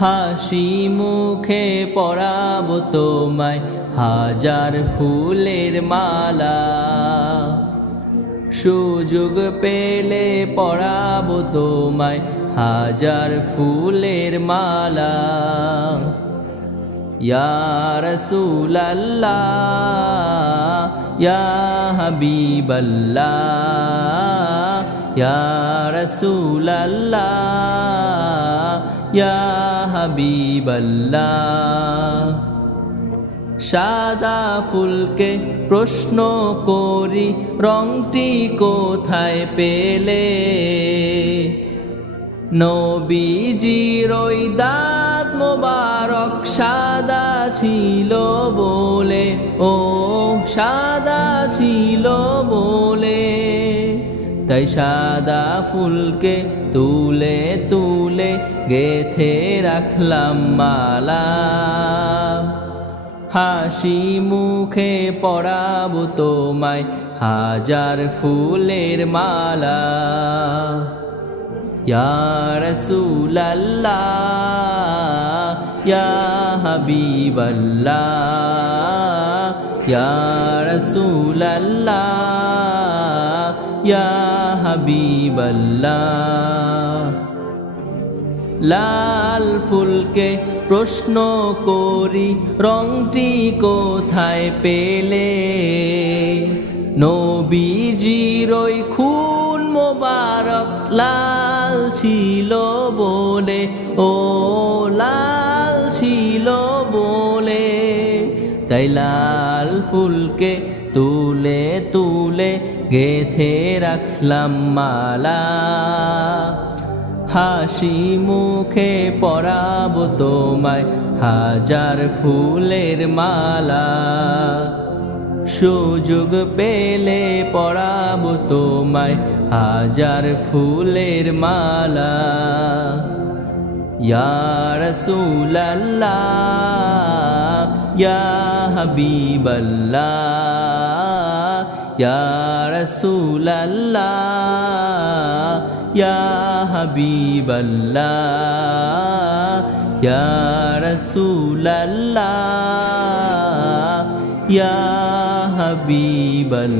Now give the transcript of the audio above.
হাসি মুখে পরাব তোমায় হাজার ফুলের মালা। সুযোগ পেলে পরাব তোমায় হাজার ফুলের মালা। ইয়া রসুলাল্লাহ, ইয়া সাদা ফুলকে প্রশ্ন করি, রংটি কোথায় পেলে? নবীজির ওই দাঁত মোবারক সাদা ছিল বলে, ও সাদা ছিল বলে। তাই সাদা ফুলকে তুলে তুলে গেথে রাখলাম মালা। হাসি মুখে পরাব তোমায় হাজার ফুলের মালা। রসুলাল্লাহ, ইয়া হাবিবাল্লাহ ইয়া হাবিবাল্লাহ লাল ফুলকে প্রশ্ন করি, রংটি কোথায় পেলে? নবীজির ওই খুন মোবারক লাল ছিল বলে, ও লাল ছিল বলে। তাই লাল ফুলকে তুলে তুলে গেথে রাখলাম মালা। হাসি মুখে পরাব তোমায় হাজার ফুলের মালা। সুযোগ পেলে পরাব তোমায় হাজার ফুলের মালা। ইয়া রসুলাল্লাহ, ইয়া হাবিবাল্লাহ। রসুলাল্লাহ ইয়া হাবিবাল্লাহ ইয়া রসুলাল্লাহ ইয়া হাবিবাল্লাহ